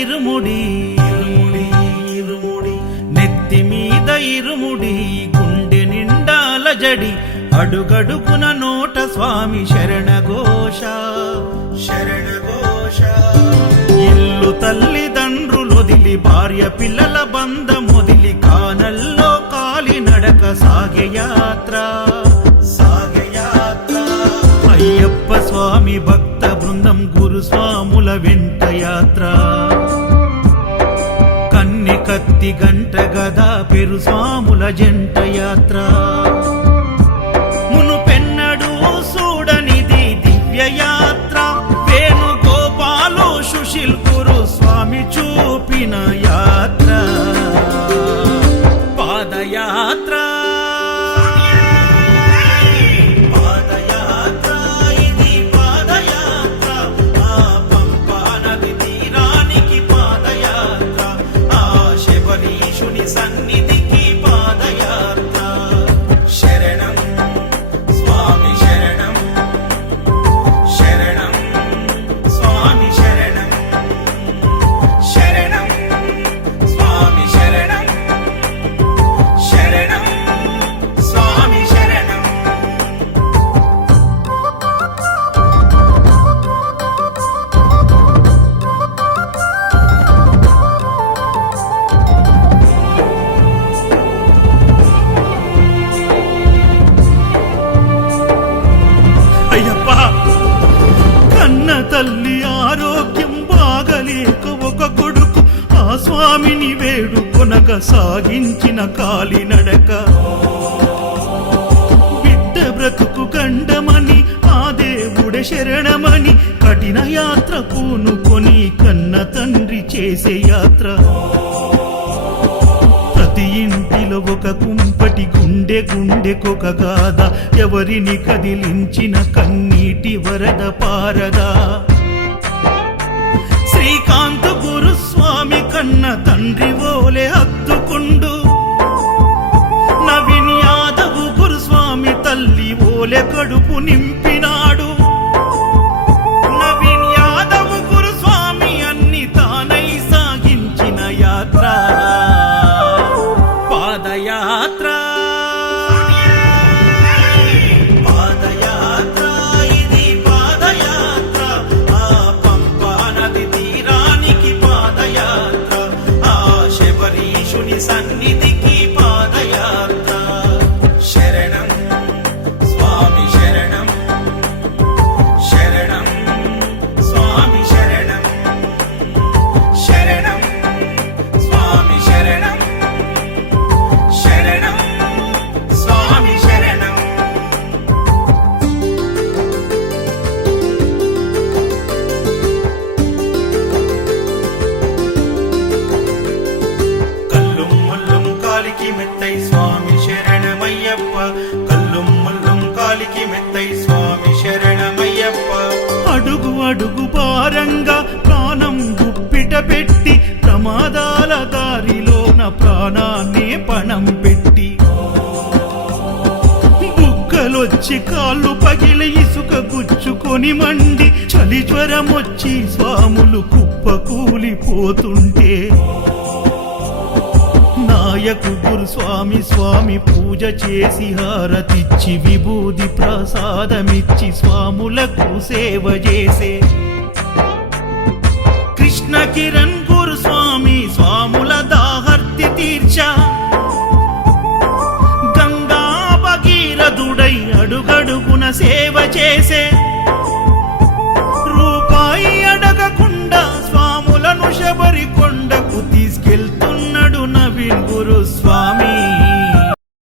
ఇరుముడి ఇరుముడి ఇరుముడి నెత్తి మీద ఇరుముడి గుండె నిండాల జడి అడుగడుగున నోట స్వామి శరణఘోష శరణఘోష ఇల్లు తల్లిదండ్రులొదిలి భార్య పిల్లల బంధమొదిలి కానల్లో కాలి నడక సాగే యాత్ర అయ్యప్ప స్వామి భక్త బృందం గురుస్వాముల వెంట యాత్ర కన్ని కత్తి గంట గదా పెరు స్వాముల జంట యాత్ర మునుపెన్నడు చూడనిది దివ్య యాత్ర వేణుగోపాలు సుశీల్ గురు స్వామి చూపిన యాత్ర పాదయాత్ర సన్నిధికి పాదయాత్ర శరణం స్వామి శరణం శరణం స్వామి శరణం శరణం స్వామి శరణం శరణం స్వామి శరణం తల్లి ఆరోగ్యం బాగలేక ఒక కొడుకు ఆ స్వామిని వేడుకొనగా సాగించిన కాలినడక బిడ్డ బ్రతుకు గండమని ఆ దేవుడే శరణమని కఠిన యాత్ర పూనుకొని కన్న తండ్రి చేసే యాత్ర ప్రతి ఇంటిలో ఒక కుంపటి గుండె గుండెకొక గాథ ఎవరిని కదిలించిన కన్నీటి వరద పారదా శ్రీకాంత గురుస్వామి కన్న తండ్రి ఓలే హత్తుకుండు నవీన్ యాదవ్ గురుస్వామి తల్లి ఓలే కడుపు నింపినాడు నవీన్ యాదవ్ గురుస్వామి అన్ని తానై సాగించిన యాత్ర పాదయాత్ర సన్నిధికి పాదయాత్ర శరణం స్వామి శరణం శరణం స్వామి శరణం శరణం స్వామి శరణం శరణం స్వామి శరణం మెత్తై స్వామి శరణమయ్యప్ప కల్లుం ముల్లుం కాలికి మెత్తై స్వామి శరణమయ్యప్ప అడుగు అడుగు భారంగా ప్రాణం గుప్పిట పెట్టి ప్రమాదాల దారిలోన ప్రాణాన్ని పణం పెట్టి బుగ్గలొచ్చి కాళ్ళు పగిలి ఇసుక గుచ్చుకొని మండి చలి జ్వరమొచ్చి స్వాములు కుప్పకూలిపోతుంటే నాయకు గురుస్వామి స్వామి పూజ చేసి హారతిచ్చి విభూది ప్రసాదమిచ్చి స్వాములకు సేవ చేసే కృష్ణ కిరణ్ గురుస్వామి స్వాముల దాహర్తి తీర్చా గంగా భగీరథుడై అడుగడుగున సేవ చేసే